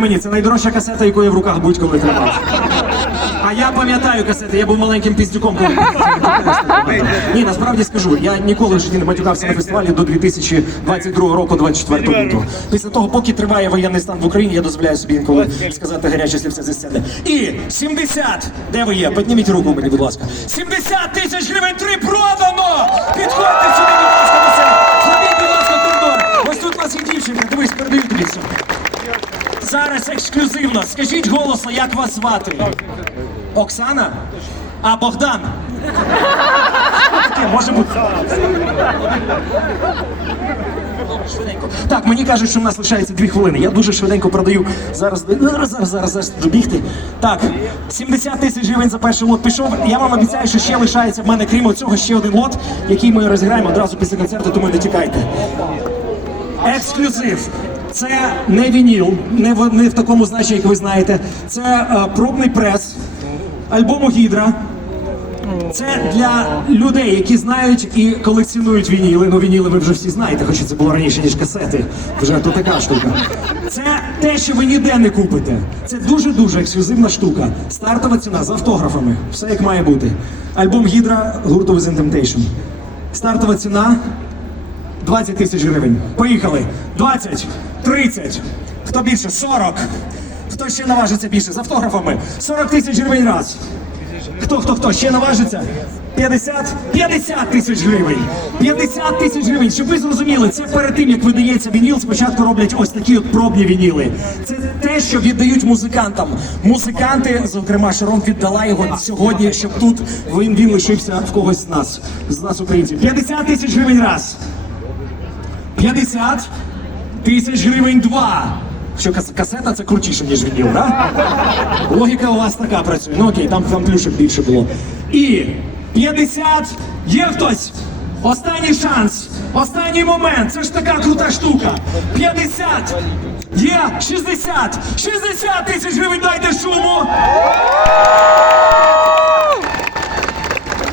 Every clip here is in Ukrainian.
мені, це найдорожча касета, яку я в руках будь-коли тримав. А я пам'ятаю касети, я був маленьким піздюком. Ні, насправді скажу, я ніколи в житті не матюкався на фестивалі до 2022 року, 24 лютого. Після того, поки триває воєнний стан в Україні, я дозволяю собі інколи сказати гарячі слівця зі сцени. І 70! Де ви є? Підніміть руку мені, будь ласка. 70 тисяч гривень три продано! Підходьте сюди, будь ласка, до себе. Зробіть, будь ласка, коридор. Ось тут у нас є дівчинка, дивись, передаю тобі все. Зараз ексклюзивно. Скажіть голосно, як вас звати? Оксана? А Богдан? Таке може бути. Швиденько. Так, мені кажуть, що в нас лишається дві хвилини. Я дуже швиденько продаю. Зараз, зараз, зараз, зараз, зараз добігти. Так, 70 тисяч гривень за перший лот пішов. Я вам обіцяю, що ще лишається в мене, крім цього, ще один лот, який ми розіграємо одразу після концерту, тому не тікайте. Ексклюзив. Це не вініл, не в, не в такому значенні, як ви знаєте. Це е, пробний прес альбому Гідра. Це для людей, які знають і колекціонують вініли. Ну, вініли ви вже всі знаєте, хоча це було раніше, ніж касети. Вже то така штука. Це те, що ви ніде не купите. Це дуже-дуже ексклюзивна штука. Стартова ціна з автографами. Все як має бути. Альбом Гідра гурту Within Temptation. Стартова ціна 20 тисяч гривень. Поїхали. 20, 30. Хто більше? 40. Хто ще наважиться більше? З автографами. 40 тисяч гривень раз. Хто, хто, хто? Ще наважиться? 50? 50 тисяч гривень. 50 тисяч гривень. Щоб ви зрозуміли, це перед тим, як видається вініл, спочатку роблять ось такі от пробні вініли. Це те, що віддають музикантам. Музиканти, зокрема, Шарон віддала його сьогодні, щоб тут він, він лишився в когось з нас, з нас, українців. 50 тисяч гривень раз. 50 тисяч гривень два. Що касета це крутіше, ніж вініл, да? Логіка у вас така працює. Ну окей, там, там плюшок більше було. І 50. Є хтось? Останній шанс. Останній момент. Це ж така крута штука. 50. Є 60. 60 тисяч гривень дайте шуму.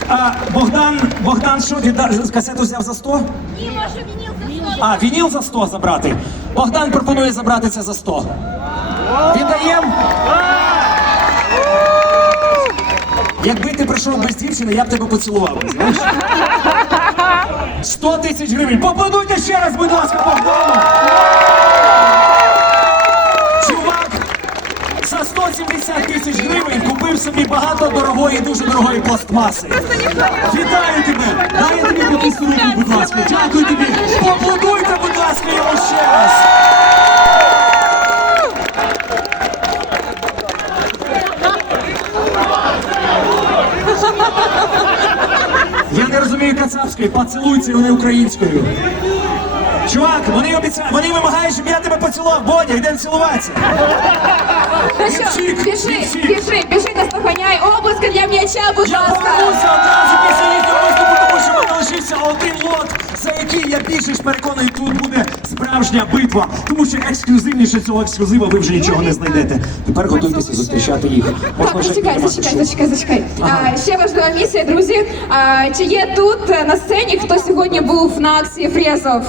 А, Богдан, Богдан, що касету взяв за 100? Ні, може вініл за 100. А, вініл за 100 забрати. Богдан пропонує забрати це за 100. Віддаємо? Якби ти прийшов без дівчини, я б тебе поцілував. Знаєш? 100 тисяч гривень. Поплодуйте ще раз, будь ласка, Богдану. Чувак за 170 тисяч гривень купив собі багато дорогої, дуже дорогої пластмаси. Вітаю тебе! Дай я тобі потисну Я кацапською, поцілуйте вони українською. Чувак, вони обіцяють, вони вимагають, щоб я тебе поцілував. Бодя, йдемо цілуватися. Ну що, Вівчик, біжи, вівчик. біжи, біжи, наздоганяй. Обласки для м'яча, будь Я ласка. повернуся одразу після їхнього виступу, тому що в мене лишився один лот, за який я більше ж переконаний, тут буде справжня битва. Тому що ексклюзивніше цього ексклюзива ви вже нічого не знайдете. Тепер готуйтеся зустрічати їх. Так, Можна вже зачекай, піднімати зачекай, зачекай, зачекай. А, ще важлива місія, друзі. А, чи є тут е, на сцені, хто сьогодні був на акції Фрєзов?